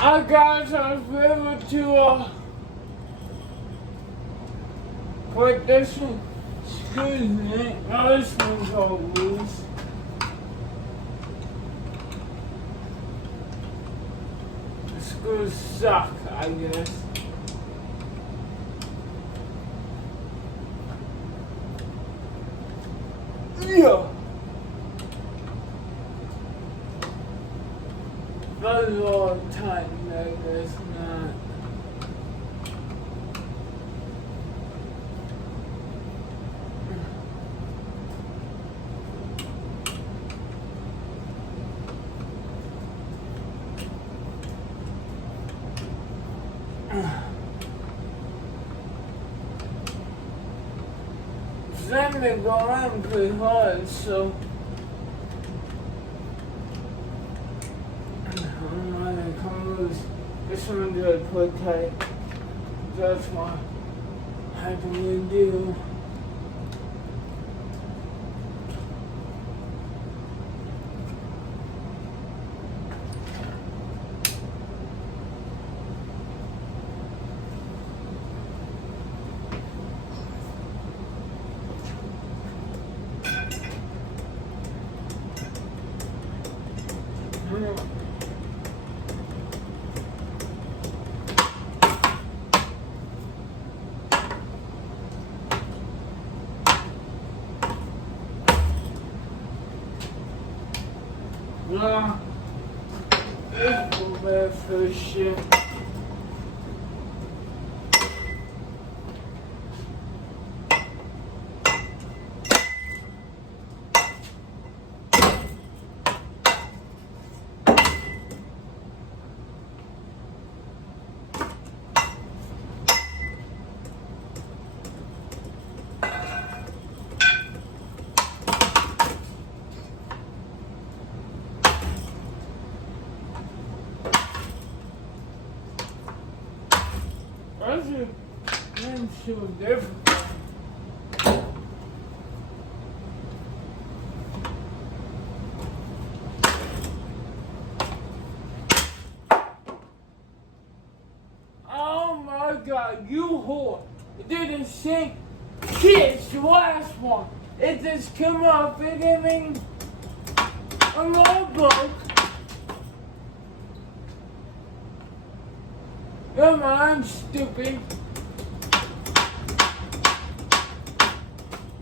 I got some river to put this one. Excuse me. Oh, this one's all loose. The screws suck, I guess. Yeah. That's all tight, I guess not. Then they go on pretty hard, so I'm gonna come loose. This one did put tight. That's what I had to do. Yeah, this will be for shit. That's so different. Oh my God, you whore. It didn't sink. Shit, the last one. It just came up. It didn't mean a notebook. Come on, stupid.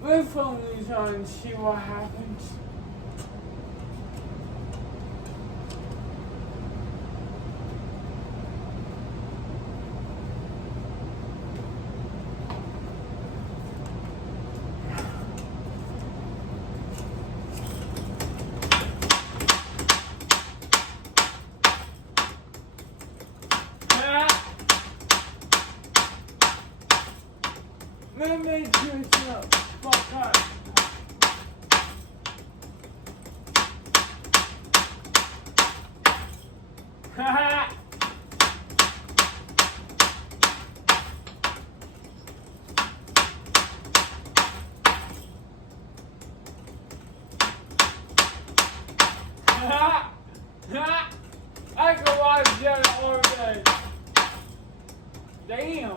My phone is on and see what happens. Let me do it. Fuck up. Haha. I can watch that all day. Damn.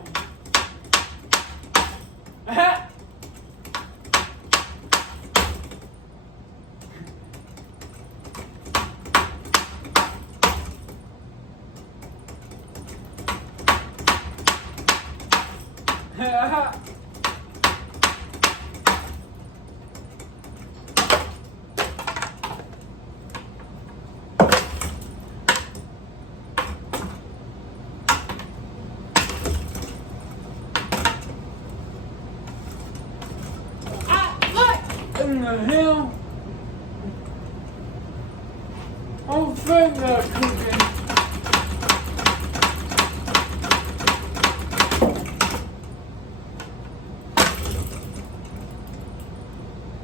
In the hell? I'm finger cooking.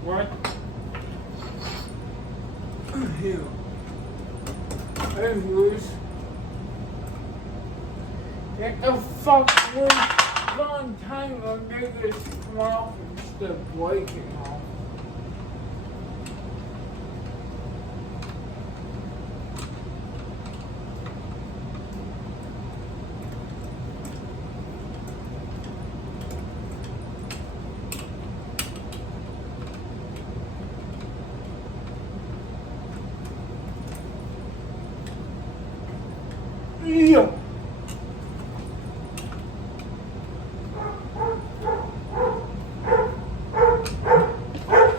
What? Here. Hey, Bruce. Get the fuck loose. Long time ago, niggas come off instead of breaking off. Yeah.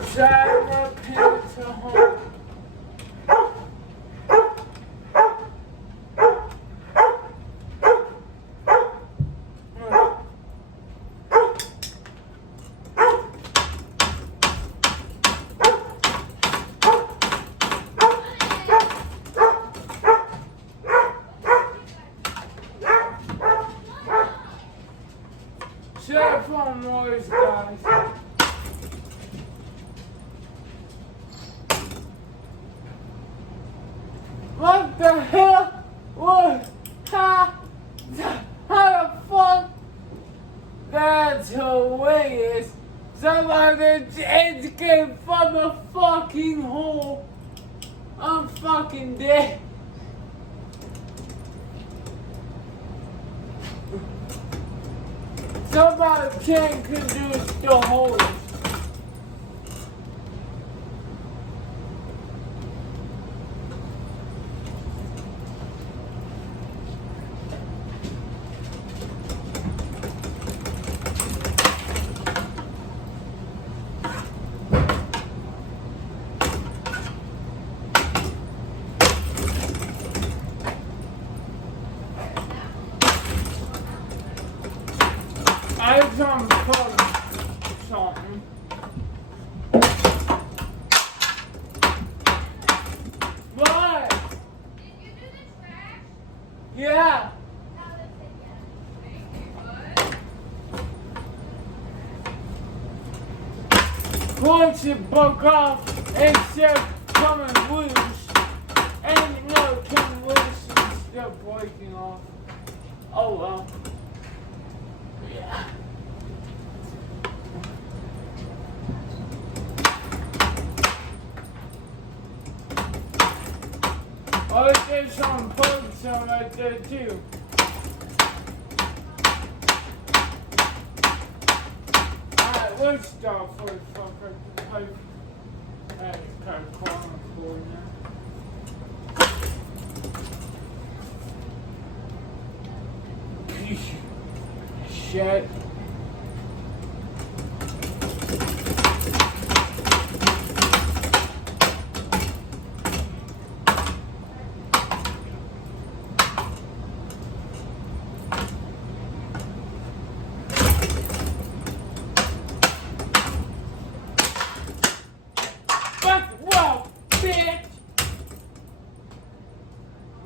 Sarah Pizza Home. Cell phone noise, guys. What the hell? What? How the fuck? That's hilarious. Somebody educated from a fucking hole. I'm fucking dead. Somebody can't conduce the holes. I done put something. What? Did you do the trash? Yeah. Once it broke off and still coming loose. And you know it coming loose and still breaking off. Oh well. Yeah. Oh, there's some bugs on right there too. Alright, let's start for a fucker. Hey, kind of calling for now. Piece of shit.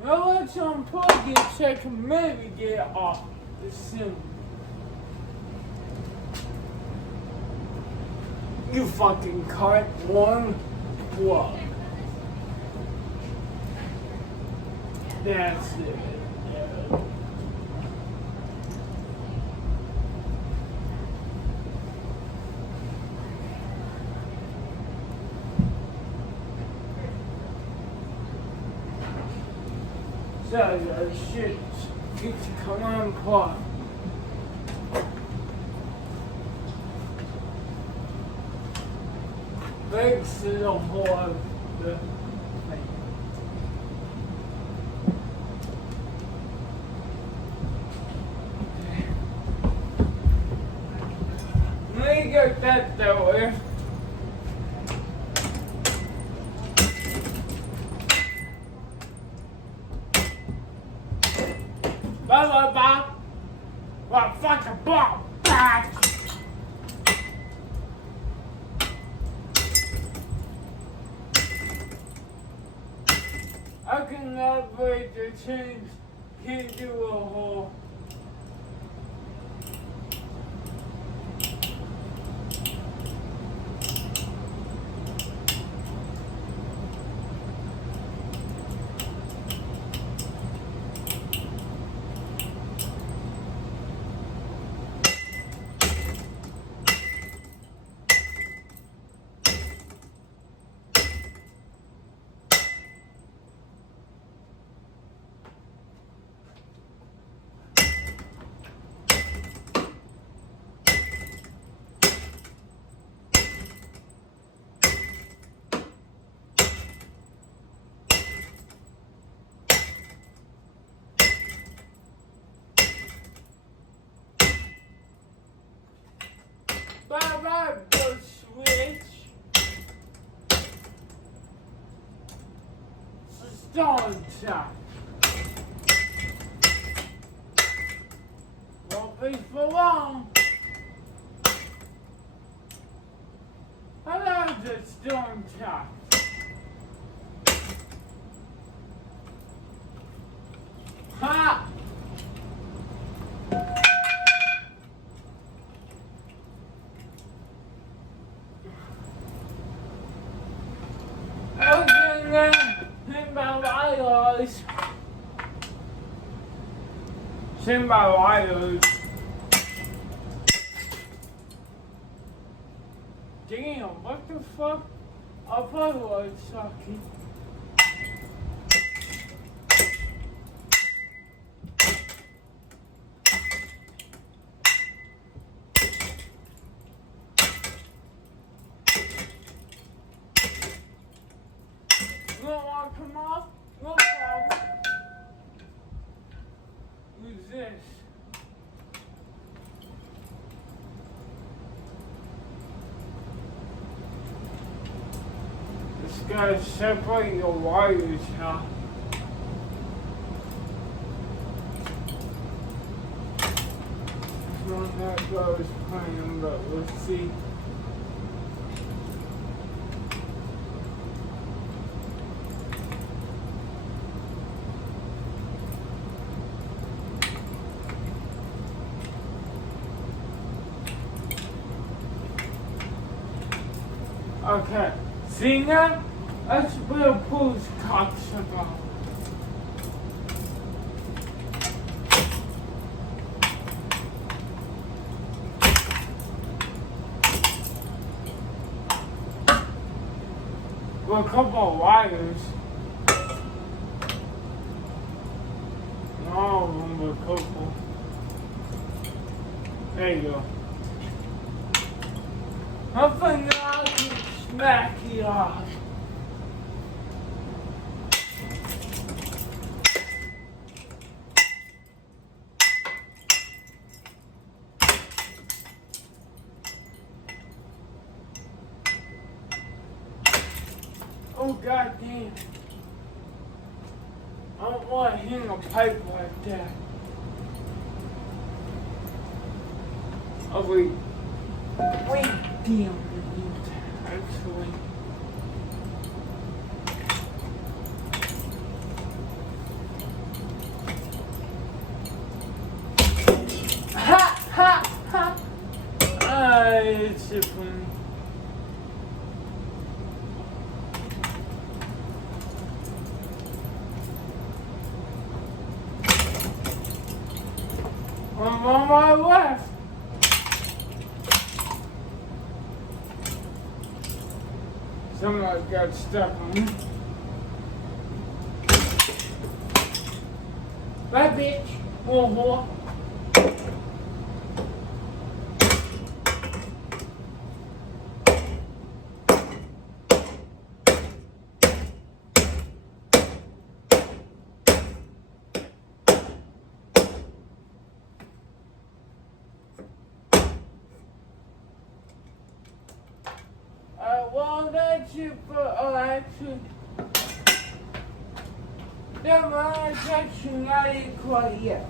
Well, let's unplug it so I can maybe get it off the soon. You fucking cut one plug. That's it. Yeah. So, shit, you can come on, plug. Thanks to the whole of the thing. Let me get that though. Bye. What fucking bomb? I cannot wait to change into a hole. Don't stop. Won't be for long. Hello, the storm top. Ha! Okay, now, in my wires. In my wires. Damn, what the fuck? I probably was sucking. You don't want to come off? No problem. Who's this? This guy's separate your wires, huh? It's not that I was playing, but let's see. Okay, see now? That's where Paul's talks about. Well, a couple of wires. All of them were a couple. There you go. Hopefully now I can smack you off. Oh god damn. I don't want to hang a pipe like that. Oh wait. Wait, damn, actually. Ha! Ha! Ha! It's different. I'm on my left. Someone got stuck on me. Bye, bitch. Whoa. Well, that's it for actually. Never mind, it's actually not even quite yet.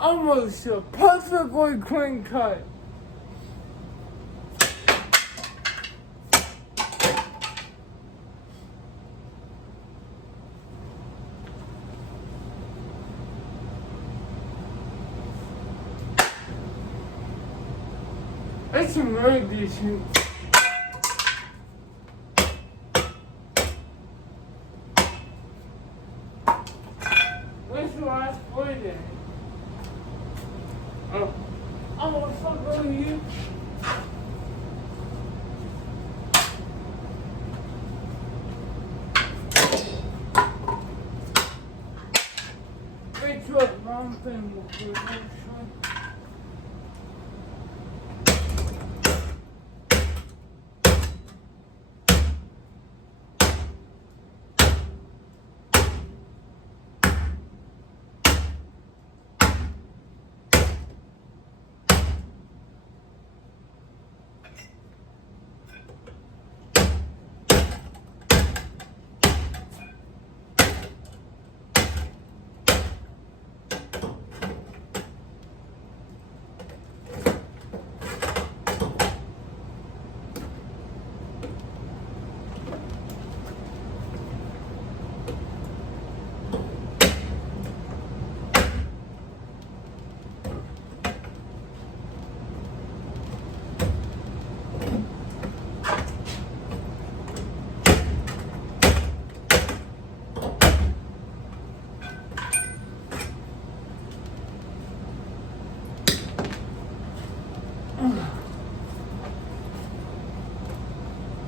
Almost a perfectly clean cut. It's really decent. Where's the last boy then? Oh, what the fuck are you? Which what wrong thing will do actually?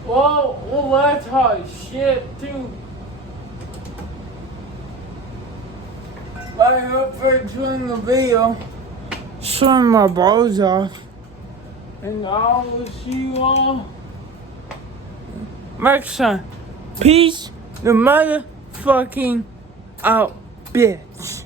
Well, that's hot shit too. I hope for doing the video, showing my balls off, and I will see you all next time. Peace the motherfucking out, bitch.